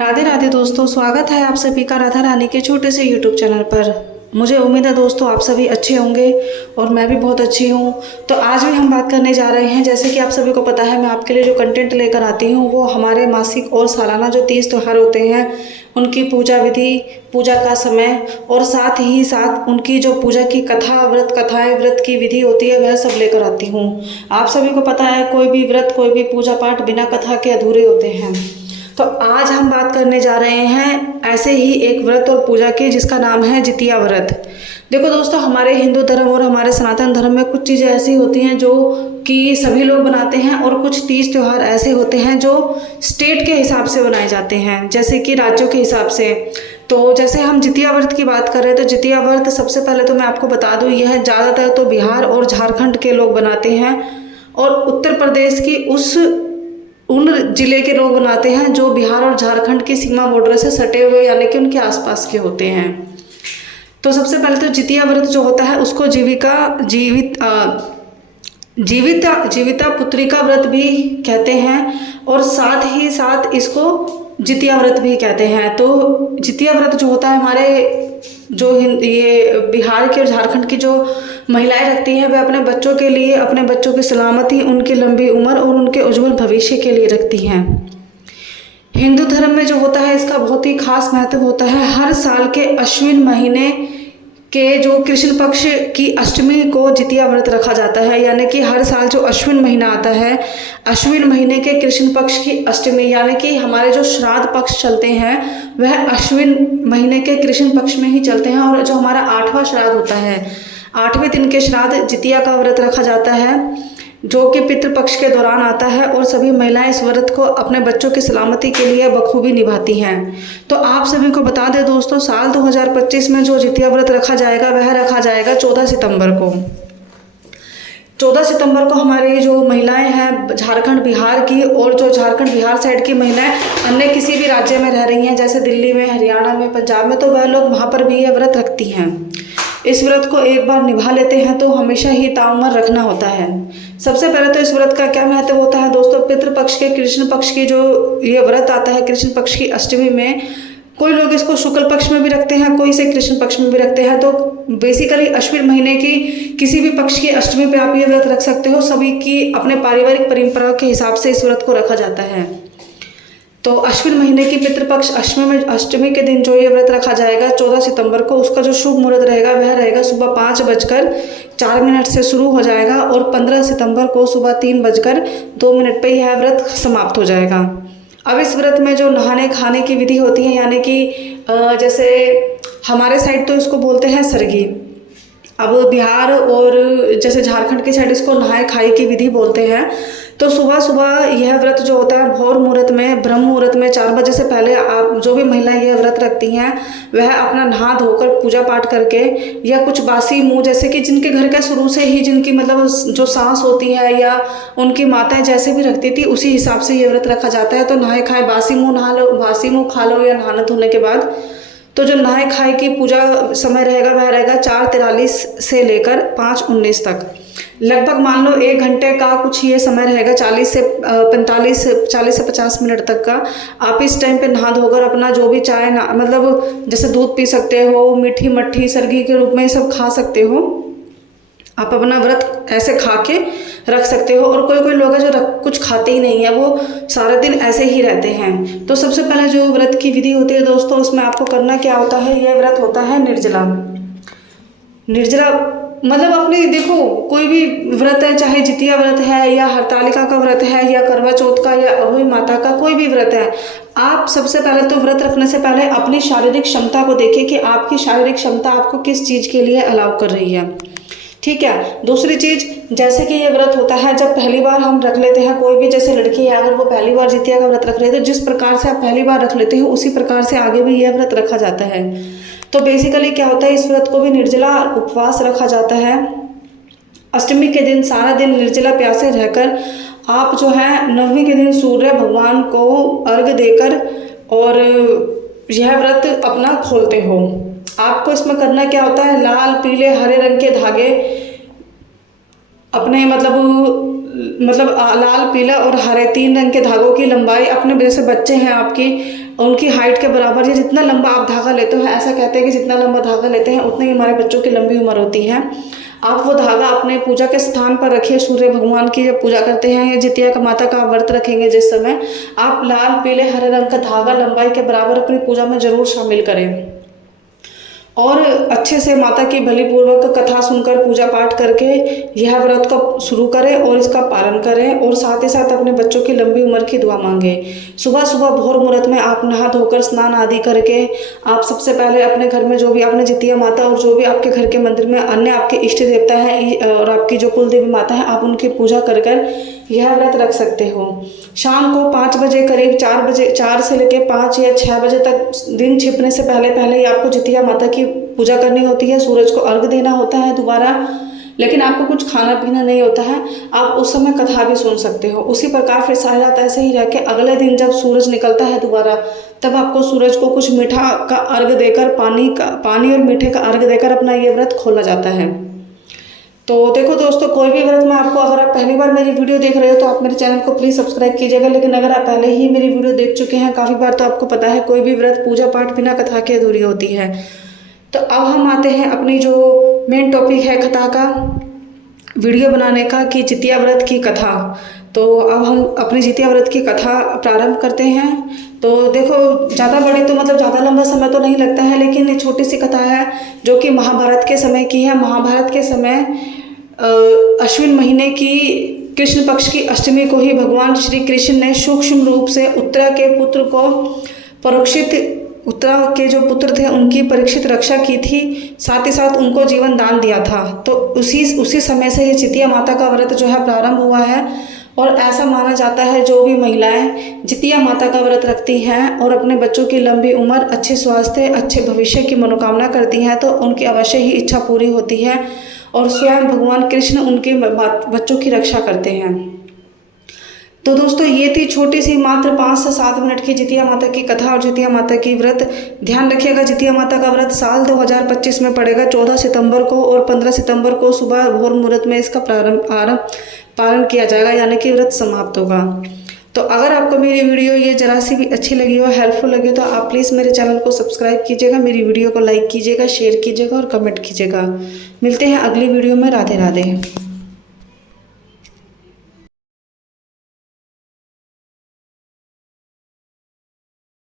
राधे राधे दोस्तों, स्वागत है आप सभी का राधा रानी के छोटे से यूट्यूब चैनल पर। मुझे उम्मीद है दोस्तों आप सभी अच्छे होंगे और मैं भी बहुत अच्छी हूँ। तो आज भी हम बात करने जा रहे हैं, जैसे कि आप सभी को पता है मैं आपके लिए जो कंटेंट लेकर आती हूँ वो हमारे मासिक और सालाना जो 30 त्यौहार होते हैं उनकी पूजा विधि, पूजा का समय और साथ ही साथ उनकी जो पूजा की कथा, व्रत कथाएँ, व्रत की विधि होती है वह सब लेकर आती हूँ। आप सभी को पता है कोई भी व्रत, कोई भी पूजा पाठ बिना कथा के अधूरे होते हैं। तो आज हम बात करने जा रहे हैं ऐसे ही एक व्रत और पूजा की जिसका नाम है जितिया व्रत। देखो दोस्तों, हमारे हिंदू धर्म और हमारे सनातन धर्म में कुछ चीज़ें ऐसी होती हैं जो कि सभी लोग बनाते हैं और कुछ तीज त्यौहार ऐसे होते हैं जो स्टेट के हिसाब से बनाए जाते हैं, जैसे कि राज्यों के हिसाब से। तो जैसे हम जितिया व्रत की बात कर रहे हैं तो जितिया व्रत सबसे पहले तो मैं आपको बता दूँ, यह ज़्यादातर तो बिहार और झारखंड के लोग बनाते हैं और उत्तर प्रदेश की उन जिले के लोग बनाते हैं जो बिहार और झारखंड की सीमा बॉर्डर से सटे हुए यानी कि उनके आसपास के होते हैं। तो सबसे पहले तो जितिया व्रत जो होता है उसको जीविता पुत्रिका व्रत भी कहते हैं और साथ ही साथ इसको जितिया व्रत भी कहते हैं। तो जितिया व्रत जो होता है हमारे जो ये बिहार के और झारखंड की जो महिलाएं रखती हैं वह अपने बच्चों के लिए, अपने बच्चों की सलामती, उनकी लंबी उम्र और उनके उज्जवल भविष्य के लिए रखती हैं। हिंदू धर्म में जो होता है इसका बहुत ही खास महत्व होता है। हर साल के अश्विन महीने के जो कृष्ण पक्ष की अष्टमी को जितिया व्रत रखा जाता है, यानी कि हर साल जो अश्विन महीना आता है, अश्विन महीने के कृष्ण पक्ष की अष्टमी, यानी कि हमारे जो श्राद्ध पक्ष चलते हैं वह अश्विन महीने के कृष्ण पक्ष में ही चलते हैं। और जो हमारा 8वां श्राद्ध होता है, 8वें दिन के श्राद्ध जितिया का व्रत रखा जाता है जो कि पितृपक्ष के दौरान आता है और सभी महिलाएं इस व्रत को अपने बच्चों की सलामती के लिए बखूबी निभाती हैं। तो आप सभी को बता दें दोस्तों, साल 2025 में जो जितिया व्रत रखा जाएगा वह रखा जाएगा 14 सितंबर को। 14 सितंबर को हमारी जो महिलाएं हैं झारखंड बिहार की, और जो झारखंड बिहार साइड की महिलाएं अन्य किसी भी राज्य में रह रही हैं जैसे दिल्ली में, हरियाणा में, पंजाब में, तो वह लोग वहाँ पर भी यह व्रत रखती हैं। इस व्रत को एक बार निभा लेते हैं तो हमेशा ही ताउम्र रखना होता है। सबसे पहले तो इस व्रत का क्या महत्व होता है दोस्तों, पितृपक्ष के कृष्ण पक्ष की जो ये व्रत आता है कृष्ण पक्ष की अष्टमी में, कोई लोग इसको शुक्ल पक्ष में भी रखते हैं, कोई इसे कृष्ण पक्ष में भी रखते हैं। तो बेसिकली अश्विन महीने की किसी भी पक्ष की अष्टमी पे आप ये व्रत रख सकते हो। सभी की अपने पारिवारिक परंपरा के हिसाब से इस व्रत को रखा जाता है। तो अश्विन महीने की पितृपक्ष अष्टमी के दिन जो ये व्रत रखा जाएगा 14 सितंबर को, उसका जो शुभ मुहूर्त रहेगा वह रहेगा सुबह 5:04 से शुरू हो जाएगा और 15 सितंबर को सुबह 3:02 पे यह व्रत समाप्त हो जाएगा। अब इस व्रत में जो नहाने खाने की विधि होती है, यानी कि जैसे हमारे साइड तो इसको बोलते हैं सरगी, अब बिहार और जैसे झारखंड की साइड इसको नहाए खाए की विधि बोलते हैं। तो सुबह सुबह यह व्रत जो होता है भोर मुहूर्त में, ब्रह्म मुहूर्त में 4 बजे से पहले आप जो भी महिलाएं यह व्रत रखती हैं वह अपना नहा धोकर पूजा पाठ करके, या कुछ बासी मुंह, जैसे कि जिनके घर का शुरू से ही जिनकी मतलब जो सास होती है या उनकी माताएं जैसे भी रखती थी उसी हिसाब से यह व्रत रखा जाता है। तो नहाए खाए बासी मुँह नहा लो, बासी मुँह खा लो या नहाने धोने के बाद। तो जो नहाए खाए की पूजा समय रहेगा वह रहेगा 4:43 से लेकर 5:19 तक, लगभग मान लो 1 घंटे का कुछ ये समय रहेगा, 40 से 50 मिनट तक का। आप इस टाइम पे नहा धोकर अपना जो भी चाय मतलब जैसे दूध पी सकते हो, मीठी मट्ठी सरगी के रूप में सब खा सकते हो। आप अपना व्रत ऐसे खा के रख सकते हो। और कोई कोई लोग हैं जो कुछ खाते ही नहीं है, वो सारा दिन ऐसे ही रहते हैं। तो सबसे पहले जो व्रत की विधि होती है दोस्तों, उसमें आपको करना क्या होता है, यह व्रत होता है निर्जला। निर्जला मतलब अपनी देखो कोई भी व्रत है, चाहे जितिया व्रत है या हरतालिका का व्रत है या करवा चौथ का या अहोई माता का कोई भी व्रत है, आप सबसे पहले तो व्रत रखने से पहले अपनी शारीरिक क्षमता को देखिए कि आपकी शारीरिक क्षमता आपको किस चीज़ के लिए अलाउ कर रही है, ठीक है। दूसरी चीज़, जैसे कि ये व्रत होता है जब पहली बार हम रख लेते हैं, कोई भी जैसे लड़की है अगर वो पहली बार जितिया का व्रत रख रहे थे, जिस प्रकार से आप पहली बार रख लेते हो उसी प्रकार से आगे भी यह व्रत रखा जाता है। तो बेसिकली क्या होता है, इस व्रत को भी निर्जला उपवास रखा जाता है। अष्टमी के दिन सारा दिन निर्जला प्यासे रहकर आप जो है नवमी के दिन सूर्य भगवान को अर्घ्य देकर और यह व्रत अपना खोलते हो। आपको इसमें करना क्या होता है, लाल पीले हरे रंग के धागे अपने मतलब लाल पीला और हरे 3 रंग के धागों की लंबाई अपने जैसे बच्चे हैं आपकी उनकी हाइट के बराबर, या जितना लंबा आप धागा लेते हो, ऐसा कहते हैं कि जितना लंबा धागा लेते हैं उतनी ही हमारे बच्चों की लंबी उम्र होती है। आप वो धागा अपने पूजा के स्थान पर रखिए। सूर्य भगवान की जब पूजा करते हैं या जितिया का माता का व्रत रखेंगे जिस समय, आप लाल पीले हरे रंग का धागा लंबाई के बराबर अपनी पूजा में ज़रूर शामिल करें और अच्छे से माता की बलिपूर्वक कथा सुनकर पूजा पाठ करके यह व्रत को शुरू करें और इसका पालन करें और साथ ही साथ अपने बच्चों की लंबी उम्र की दुआ मांगें। सुबह सुबह भोर मुहूर्त में आप नहा धोकर स्नान आदि करके आप सबसे पहले अपने घर में जो भी आपने जितिया माता और जो भी आपके घर के मंदिर में अन्य आपके इष्ट देवता है और आपकी जो कुल देवी माता है, आप उनकी पूजा कर यह व्रत रख सकते हो। शाम को 5 बजे करीब 4 से लेकर 5 या 6 बजे तक दिन छिपने से पहले ही आपको जितिया माता की पूजा करनी होती है। सूरज को अर्घ देना होता है दोबारा, लेकिन आपको कुछ खाना पीना नहीं होता है। आप उस समय कथा भी सुन सकते हो। उसी प्रकार फिर सारी रात ऐसे ही रह के अगले दिन जब सूरज निकलता है दोबारा, तब आपको सूरज को कुछ मीठा का अर्घ देकर, पानी और मीठे का अर्घ देकर अपना ये व्रत खोला जाता है। तो देखो दोस्तों, कोई भी व्रत में आपको, अगर आप पहली बार मेरी वीडियो देख रहे हो तो आप मेरे चैनल को प्लीज़ सब्सक्राइब कीजिएगा, लेकिन अगर आप पहले ही मेरी वीडियो देख चुके हैं काफ़ी बार तो आपको पता है कोई भी व्रत पूजा पाठ बिना कथा के अधूरी होती है। तो अब हम आते हैं अपनी जो मेन टॉपिक है कथा का, वीडियो बनाने का, कि जितिया व्रत की कथा। तो अब हम अपनी जितिया व्रत की कथा प्रारंभ करते हैं। तो देखो, ज़्यादा बड़ी तो मतलब ज़्यादा लंबा समय तो नहीं लगता है, लेकिन ये छोटी सी कथा है जो कि महाभारत के समय की है। महाभारत के समय अश्विन महीने की कृष्ण पक्ष की अष्टमी को ही भगवान श्री कृष्ण ने सूक्ष्म रूप से उत्तरा के पुत्र को उत्तरा के जो पुत्र थे उनकी परीक्षित रक्षा की थी, साथ ही साथ उनको जीवन दान दिया था। तो उसी समय से ये जितिया माता का व्रत जो है प्रारंभ हुआ है। और ऐसा माना जाता है जो भी महिलाएं जितिया माता का व्रत रखती हैं और अपने बच्चों की लंबी उम्र, अच्छे स्वास्थ्य, अच्छे भविष्य की मनोकामना करती हैं, तो उनकी अवश्य ही इच्छा पूरी होती है और स्वयं भगवान कृष्ण उनके बच्चों की रक्षा करते हैं। तो दोस्तों, ये थी छोटी सी मात्र 5 से 7 मिनट की जितिया माता की कथा और जितिया माता की व्रत। ध्यान रखिएगा, जितिया माता का व्रत साल 2025 में पड़ेगा 14 सितंबर को और 15 सितंबर को सुबह भोर मुहूर्त में इसका पालन किया जाएगा, यानी कि व्रत समाप्त होगा। तो अगर आपको मेरी वीडियो ये जरा सी भी अच्छी लगी हो, हेल्पफुल लगी हो, तो आप प्लीज़ मेरे चैनल को सब्सक्राइब कीजिएगा, मेरी वीडियो को लाइक कीजिएगा, शेयर कीजिएगा और कमेंट कीजिएगा। मिलते हैं अगली वीडियो में। राधे राधे।